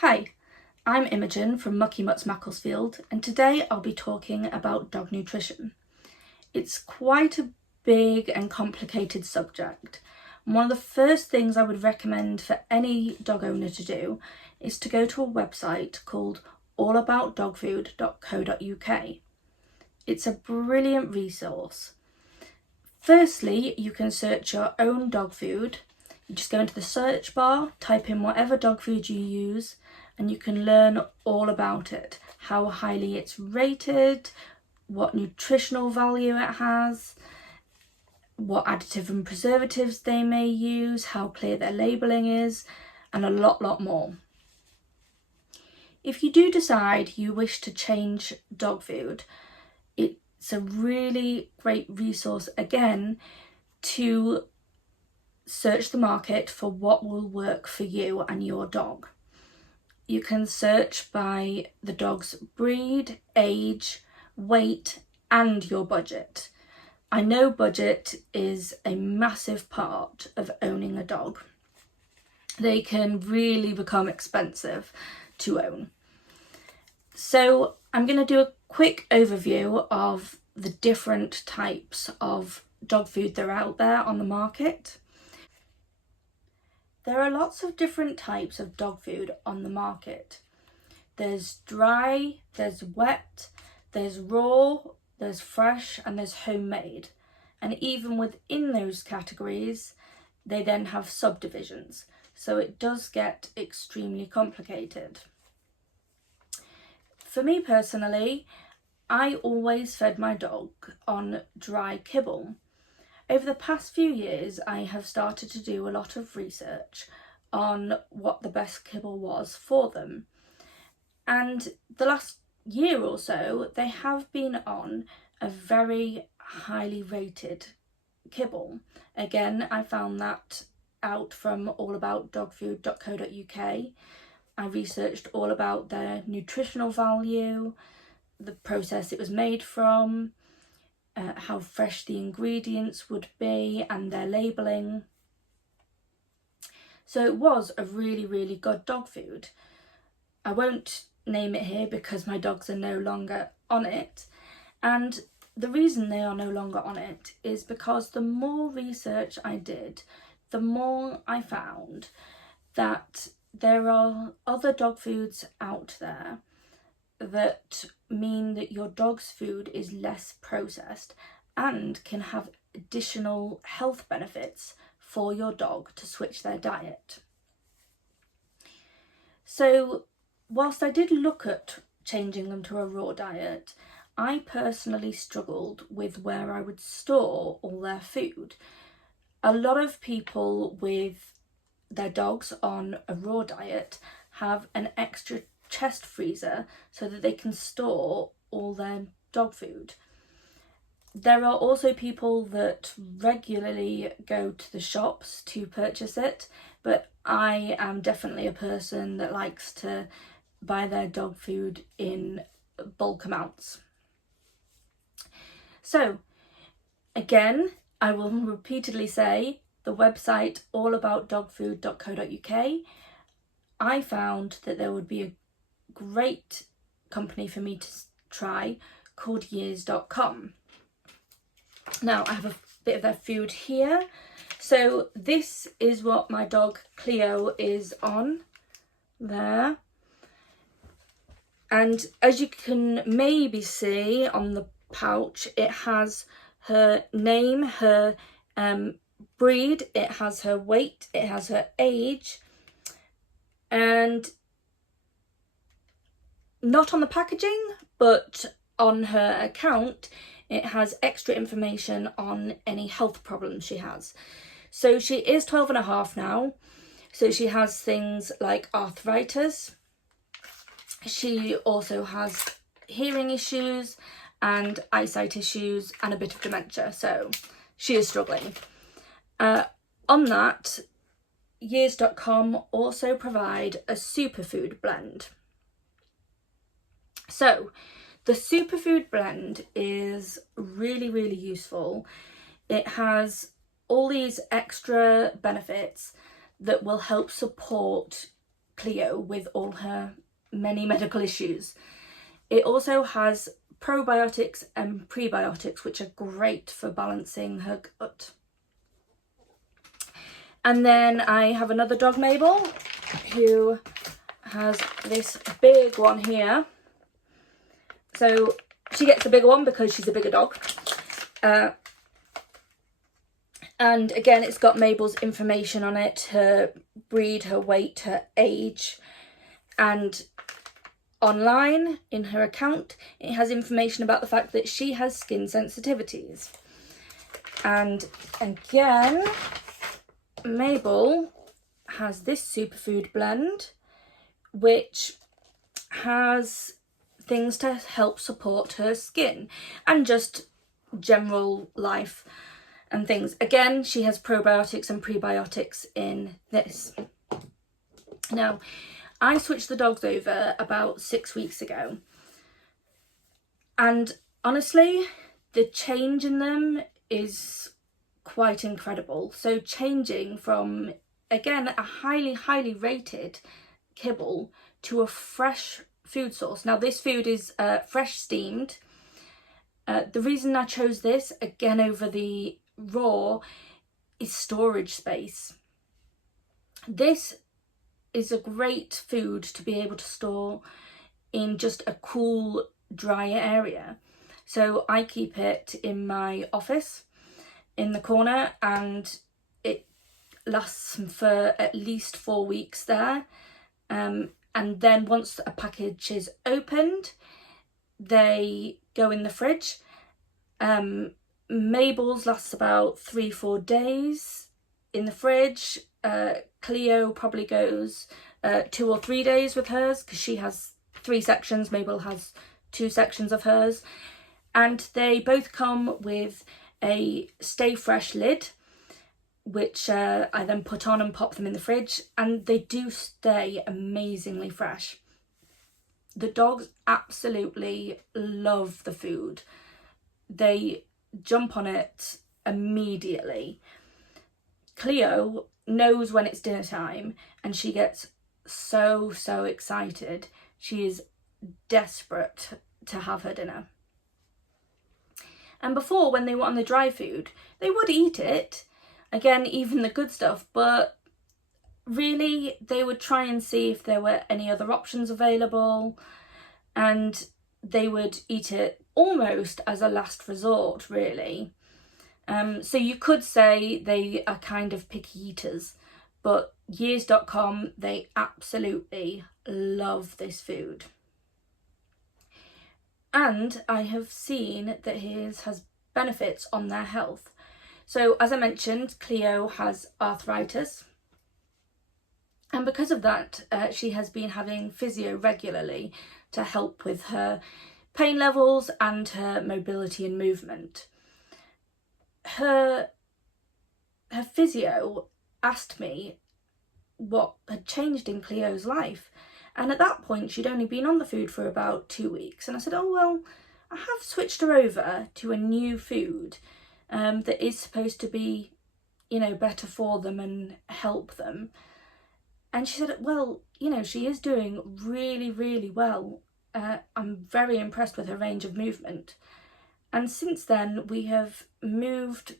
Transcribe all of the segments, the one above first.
Hi, I'm Imogen from Mucky Mutts Macclesfield, and today I'll be talking about dog nutrition. It's quite a big and complicated subject. And one of the first things I would recommend for any dog owner to do is to go to a website called allaboutdogfood.co.uk. It's a brilliant resource. Firstly, you can search your own dog food. You just go into the search bar, type in whatever dog food you use, and you can learn all about it, how highly it's rated, what nutritional value it has, what additive and preservatives they may use, how clear their labelling is, and a lot more. If you do decide you wish to change dog food, it's a really great resource again to search the market for what will work for you and your dog. You can search by the dog's breed, age, weight, and your budget. I know budget is a massive part of owning a dog. They can really become expensive to own. So I'm going to do a quick overview of the different types of dog food that are out there on the market. There are lots of different types of dog food on the market. There's dry, there's wet, there's raw, there's fresh, and there's homemade. And even within those categories, they then have subdivisions. So it does get extremely complicated. For me personally, I always fed my dog on dry kibble. Over the past few years, I have started to do a lot of research on what the best kibble was for them. And the last year or so, they have been on a very highly rated kibble. Again, I found that out from allaboutdogfood.co.uk. I researched all about their nutritional value, the process it was made from, how fresh the ingredients would be, and their labelling. So it was a really good dog food. I won't name it here because my dogs are no longer on it, and the reason they are no longer on it is because the more research I did, the more I found that there are other dog foods out there that mean that your dog's food is less processed and can have additional health benefits for your dog to switch their diet. So whilst I did look at changing them to a raw diet, I personally struggled with where I would store all their food. A lot of people with their dogs on a raw diet have an extra chest freezer so that they can store all their dog food. There are also people that regularly go to the shops to purchase it, but I am definitely a person that likes to buy their dog food in bulk amounts. So again, I will repeatedly say the website allaboutdogfood.co.uk. I found that there would be a great company for me to try called years.com. Now I have a bit of their food here. So this is what my dog Cleo is on there. And as you can maybe see on the pouch, it has her name, her breed, it has her weight, it has her age, and not on the packaging, but on her account, it has extra information on any health problems she has. So she is 12 and a half now. So she has things like arthritis. She also has hearing issues and eyesight issues and a bit of dementia. So she is struggling. On that, years.com also provide a superfood blend. So the superfood blend is really useful. It has all these extra benefits that will help support Cleo with all her many medical issues. It also has probiotics and prebiotics, which are great for balancing her gut. And then I have another dog, Mabel, who has this big one here. So she gets a bigger one because she's a bigger dog. And again, it's got Mabel's information on it, her breed, her weight, her age, and online in her account it has information about the fact that she has skin sensitivities. And again, Mabel has this superfood blend which has things to help support her skin and just general life and things. Again, she has probiotics and prebiotics in this. Now, I switched the dogs over about 6 weeks ago, and honestly, the change in them is quite incredible. So changing from, again, a highly rated kibble to a fresh food source. Now, this food is fresh steamed. The reason I chose this, again, over the raw, is storage space. This is a great food to be able to store in just a cool, dry area. So I keep it in my office in the corner, and it lasts for at least 4 weeks there. And then once a package is opened, they go in the fridge. Mabel's lasts about 3-4 days in the fridge. Cleo probably goes 2 or 3 days with hers because she has 3 sections. Mabel has 2 sections of hers. And they both come with a Stay Fresh lid, which I then put on and pop them in the fridge, and they do stay amazingly fresh. The dogs absolutely love the food. They jump on it immediately. Cleo knows when it's dinner time and she gets so excited. She is desperate to have her dinner. And before, when they were on the dry food, they would eat it, again, even the good stuff, but really they would try and see if there were any other options available, and they would eat it almost as a last resort, really. So you could say they are kind of picky eaters, but Years.com, they absolutely love this food. And I have seen that his has benefits on their health. So as I mentioned, Cleo has arthritis. And because of that, she has been having physio regularly to help with her pain levels and her mobility and movement. Her physio asked me what had changed in Cleo's life. And at that point, she'd only been on the food for about 2 weeks. And I said, oh, well, I have switched her over to a new food that is supposed to be, you know, better for them and help them. And she said, well, you know, she is doing really well. I'm very impressed with her range of movement. And since then, we have moved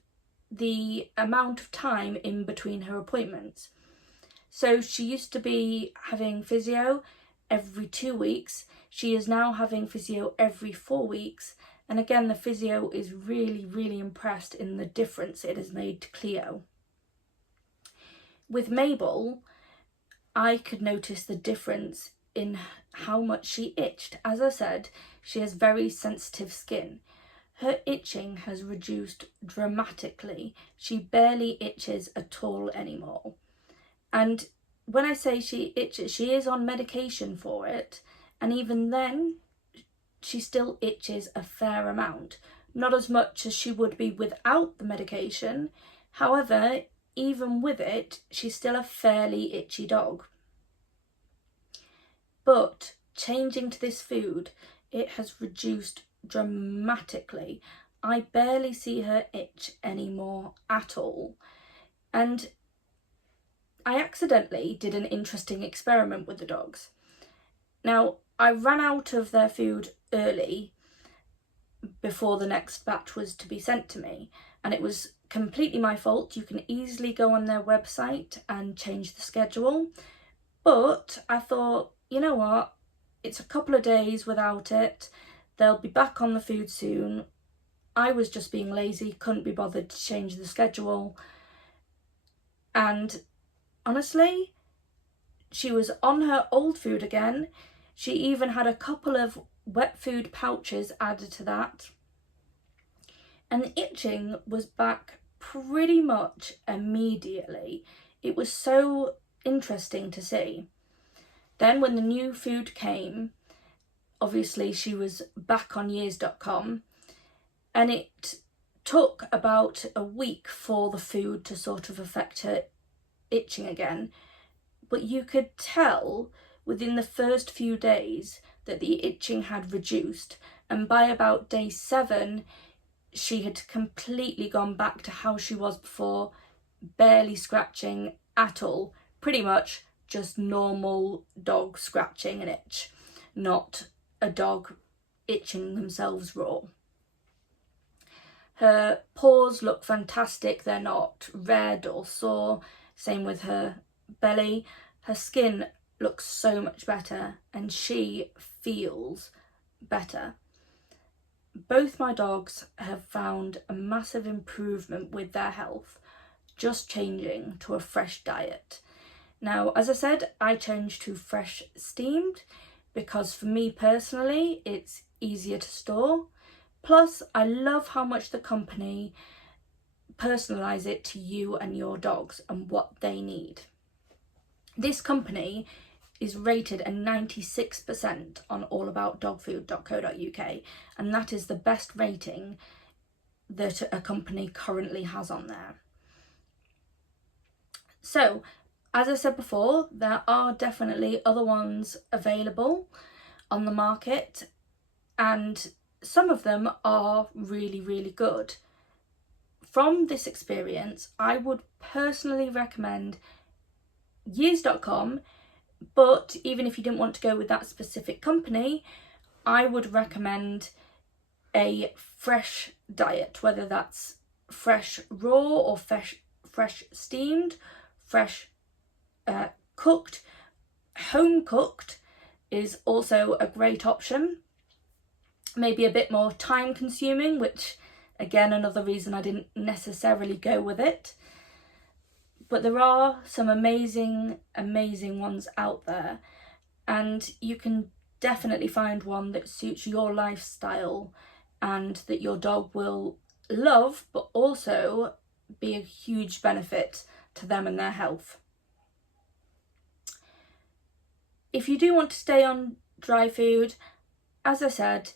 the amount of time in between her appointments. So she used to be having physio every 2 weeks. She is now having physio every 4 weeks. And again, the physio is really impressed in the difference it has made to Cleo. With Mabel, I could notice the difference in how much she itched. As I said, she has very sensitive skin. Her itching has reduced dramatically. She barely itches at all anymore. And when I say she itches, she is on medication for it. And even then, she still itches a fair amount. Not as much as she would be without the medication. However, even with it, she's still a fairly itchy dog. But changing to this food, it has reduced dramatically. I barely see her itch anymore at all. And I accidentally did an interesting experiment with the dogs. Now, I ran out of their food early before the next batch was to be sent to me, and it was completely my fault. You can easily go on their website and change the schedule, but I thought, you know what, it's a couple of days without it, they'll be back on the food soon. I was just being lazy, couldn't be bothered to change the schedule, and honestly, she was on her old food again. She even had a couple of wet food pouches added to that, and the itching was back pretty much immediately. It was so interesting to see. Then when the new food came, obviously she was back on years.com, and it took about a week for the food to sort of affect her itching again, but you could tell within the first few days that the itching had reduced, and by about day 7 she had completely gone back to how she was before, barely scratching at all, pretty much just normal dog scratching an itch, not a dog itching themselves raw. Her paws look fantastic, they're not red or sore, same with her belly. Her skin looks so much better and she feels better. Both my dogs have found a massive improvement with their health, just changing to a fresh diet. Now, as I said, I changed to fresh steamed because for me personally, it's easier to store. Plus, I love how much the company personalise it to you and your dogs and what they need. This company is rated a 96% on allaboutdogfood.co.uk, and that is the best rating that a company currently has on there. So, as I said before, there are definitely other ones available on the market, and some of them are really, really good. From this experience, I would personally recommend years.com, but even if you didn't want to go with that specific company, I would recommend a fresh diet, whether that's fresh raw or fresh steamed, fresh cooked. Home cooked is also a great option, maybe a bit more time consuming, which again, another reason I didn't necessarily go with it. But there are some amazing ones out there, and you can definitely find one that suits your lifestyle and that your dog will love, but also be a huge benefit to them and their health. If you do want to stay on dry food, as I said,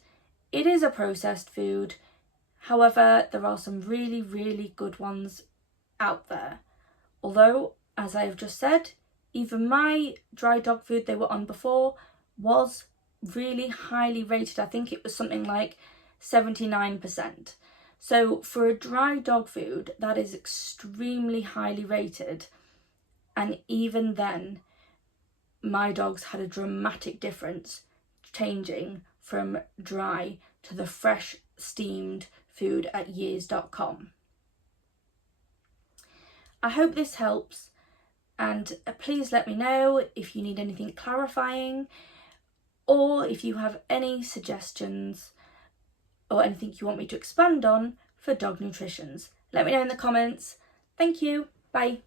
it is a processed food. However, there are some really, really good ones out there. Although, as I have just said, even my dry dog food they were on before was really highly rated. I think it was something like 79%. So for a dry dog food, that is extremely highly rated. And even then, my dogs had a dramatic difference changing from dry to the fresh steamed food at years.com. I hope this helps, and please let me know if you need anything clarifying, or if you have any suggestions or anything you want me to expand on for dog nutritions. Let me know in the comments. Thank you. Bye.